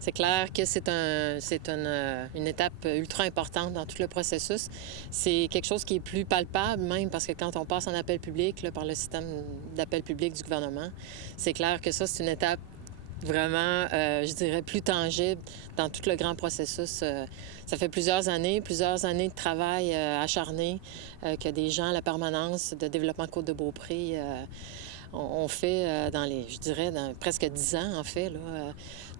C'est clair que une étape ultra importante dans tout le processus. C'est quelque chose qui est plus palpable même parce que quand on passe en appel public là, par le système d'appel public du gouvernement, c'est clair que ça, c'est une étape vraiment, je dirais, plus tangible dans tout le grand processus. Ça fait plusieurs années de travail acharné que des gens à la permanence de développement Côte-de-Beaupré on fait dans les, je dirais, dans presque 10 ans, en fait. Là.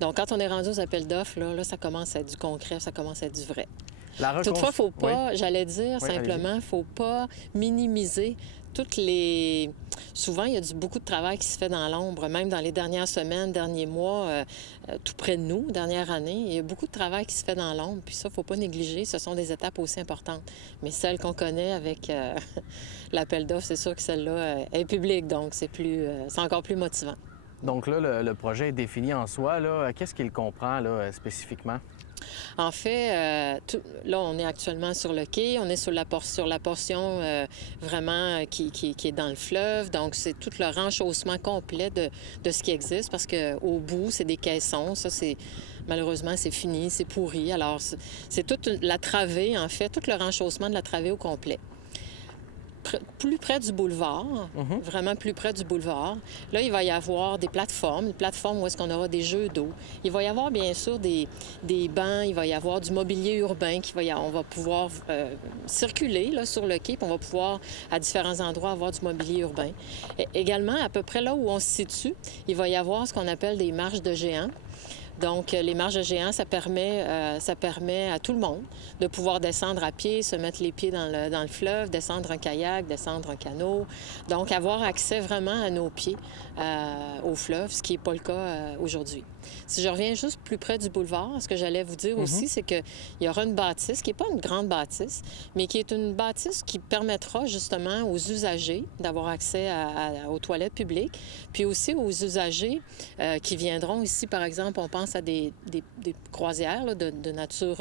Donc, quand on est rendu aux appels d'offres, là, ça commence à être du concret, ça commence à être du vrai. Toutefois, il ne faut pas, j'allais dire simplement, il ne faut pas minimiser toutes les... Souvent, il y a beaucoup de travail qui se fait dans l'ombre, même dans les dernières semaines, derniers mois, tout près de nous, dernière année. Il y a beaucoup de travail qui se fait dans l'ombre, puis ça, il ne faut pas négliger. Ce sont des étapes aussi importantes. Mais celle qu'on connaît avec l'appel d'offres, c'est sûr que celle-là est publique, donc c'est encore plus motivant. Donc là, le projet est défini en soi. Qu'est-ce qu'il comprend là, spécifiquement? En fait, là, on est actuellement sur le quai. On est sur la portion vraiment qui est dans le fleuve. Donc, c'est tout le renchaussement complet de ce qui existe parce qu'au bout, c'est des caissons. Ça, malheureusement, c'est fini, c'est pourri. Alors, c'est toute la travée, en fait, tout le renchaussement de la travée au complet. Plus près du boulevard, vraiment plus près du boulevard. Là, il va y avoir des plateformes où est-ce qu'on aura des jeux d'eau. Il va y avoir, bien sûr, des bancs, il va y avoir du mobilier urbain, on va pouvoir circuler là, sur le quai, puis on va pouvoir, à différents endroits, avoir du mobilier urbain. Également, à peu près là où on se situe, il va y avoir ce qu'on appelle des marches de géants. Donc, les marches de géants, ça permet à tout le monde de pouvoir descendre à pied, se mettre les pieds dans le fleuve, descendre un kayak, descendre un canot. Donc, avoir accès vraiment à nos pieds au fleuve, ce qui n'est pas le cas aujourd'hui. Si je reviens juste plus près du boulevard, ce que j'allais vous dire aussi, c'est qu'il y aura une bâtisse qui n'est pas une grande bâtisse, mais qui est une bâtisse qui permettra justement aux usagers d'avoir accès aux toilettes publiques, puis aussi aux usagers qui viendront ici, par exemple, on pense à des croisières là, de nature...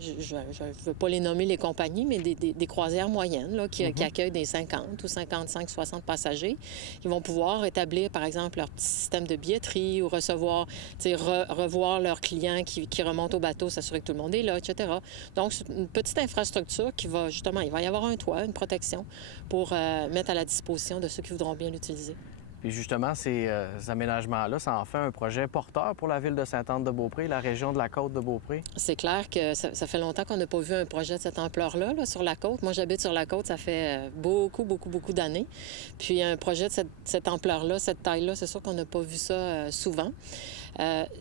je ne veux pas les nommer les compagnies, mais des croisières moyennes là, qui accueillent des 50 ou 55, 60 passagers. Ils vont pouvoir établir, par exemple, leur petit système de billetterie ou recevoir, revoir leurs clients qui remontent au bateau, s'assurer que tout le monde est là, etc. Donc, c'est une petite infrastructure qui va, justement, il va y avoir un toit, une protection pour mettre à la disposition de ceux qui voudront bien l'utiliser. Puis justement, ces aménagements-là, ça en fait un projet porteur pour la ville de Sainte-Anne-de-Beaupré, la région de la Côte-de-Beaupré? C'est clair que ça fait longtemps qu'on n'a pas vu un projet de cette ampleur-là là, sur la côte. Moi, j'habite sur la côte, ça fait beaucoup d'années. Puis un projet de cette ampleur-là, cette taille-là, c'est sûr qu'on n'a pas vu ça souvent.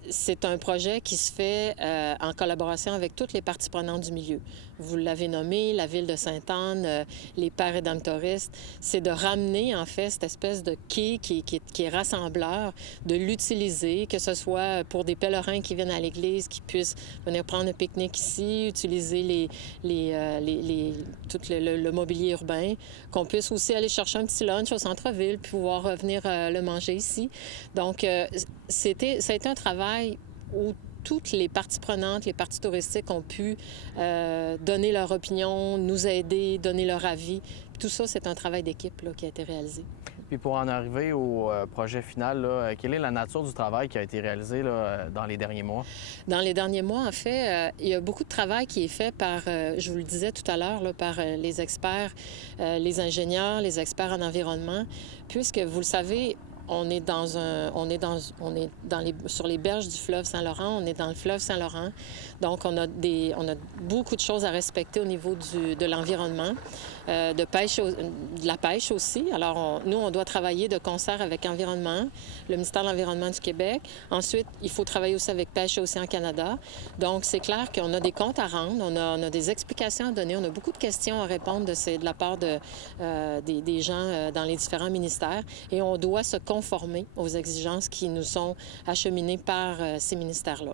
C'est un projet qui se fait en collaboration avec toutes les parties prenantes du milieu. Vous l'avez nommé, la ville de Sainte-Anne, les pères rédemptoristes. C'est de ramener, en fait, cette espèce de quai qui est rassembleur, de l'utiliser, que ce soit pour des pèlerins qui viennent à l'église, qui puissent venir prendre un pique-nique ici, utiliser tout le mobilier urbain, qu'on puisse aussi aller chercher un petit lunch au centre-ville, puis pouvoir revenir le manger ici. Donc, ça a été un travail où toutes les parties prenantes, les parties touristiques ont pu donner leur opinion, nous aider, donner leur avis. Puis tout ça, c'est un travail d'équipe là, qui a été réalisé. Puis pour en arriver au projet final, là, quelle est la nature du travail qui a été réalisé là, dans les derniers mois? Dans les derniers mois, en fait, il y a beaucoup de travail qui est fait par, je vous le disais tout à l'heure, par les experts, les ingénieurs, les experts en environnement, puisque vous le savez, on est sur les berges du fleuve Saint-Laurent, on est dans le fleuve Saint-Laurent. Donc, on a beaucoup de choses à respecter au niveau de l'environnement, de la pêche aussi. Alors, nous, on doit travailler de concert avec Environnement, le ministère de l'Environnement du Québec. Ensuite, il faut travailler aussi avec Pêche et Océan Canada. Donc, c'est clair qu'on a des comptes à rendre, on a des explications à donner, on a beaucoup de questions à répondre de la part des gens dans les différents ministères. Et on doit se conformer aux exigences qui nous sont acheminées par ces ministères-là.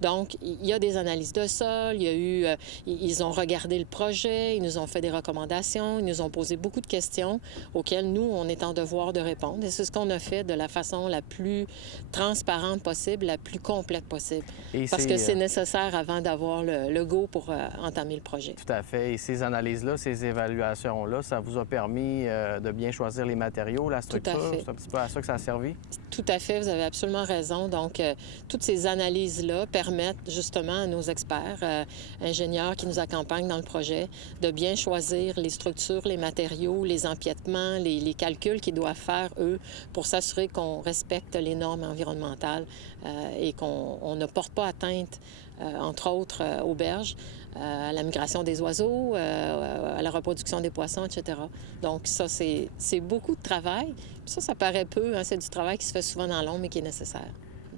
Donc, il y a des analyses de sol, ils ont regardé le projet, ils nous ont fait des recommandations, ils nous ont posé beaucoup de questions auxquelles nous, on est en devoir de répondre. Et c'est ce qu'on a fait de la façon la plus transparente possible, la plus complète possible. Parce que c'est nécessaire avant d'avoir le go pour entamer le projet. Tout à fait. Et ces analyses-là, ces évaluations-là, ça vous a permis de bien choisir les matériaux, la structure? Tout à fait. C'est un petit peu à ça que ça a servi? Tout à fait, vous avez absolument raison. Donc, toutes ces analyses-là permettent justement à nos experts, ingénieurs qui nous accompagnent dans le projet, de bien choisir les structures, les matériaux, les empiètements, les calculs qu'ils doivent faire, eux, pour s'assurer qu'on respecte les normes environnementales et qu'on ne porte pas atteinte, entre autres, aux berges, à la migration des oiseaux, à la reproduction des poissons, etc. Donc, ça, c'est beaucoup de travail. Puis ça paraît peu, hein? C'est du travail qui se fait souvent dans l'ombre, mais qui est nécessaire.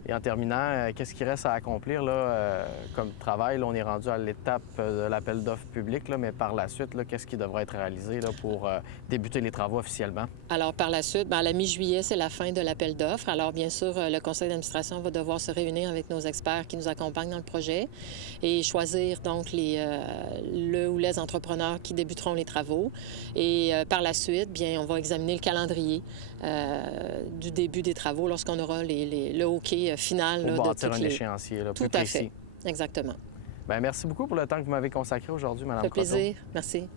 Et en terminant, qu'est-ce qui reste à accomplir là, comme travail? Là, on est rendu à l'étape de l'appel d'offres public, là, mais par la suite, là, qu'est-ce qui devrait être réalisé là, pour débuter les travaux officiellement? Alors, par la suite, bien, à la mi-juillet, c'est la fin de l'appel d'offres. Alors, bien sûr, le conseil d'administration va devoir se réunir avec nos experts qui nous accompagnent dans le projet et choisir donc le ou les entrepreneurs qui débuteront les travaux. Et par la suite, bien, on va examiner le calendrier du début des travaux lorsqu'on aura le OK final. Pour là, bâtir de un toutes échéancier là, Tout plus à précis. fait. Exactement. Bien, merci beaucoup pour le temps que vous m'avez consacré aujourd'hui, Mme Ça fait Croteau. plaisir. Merci.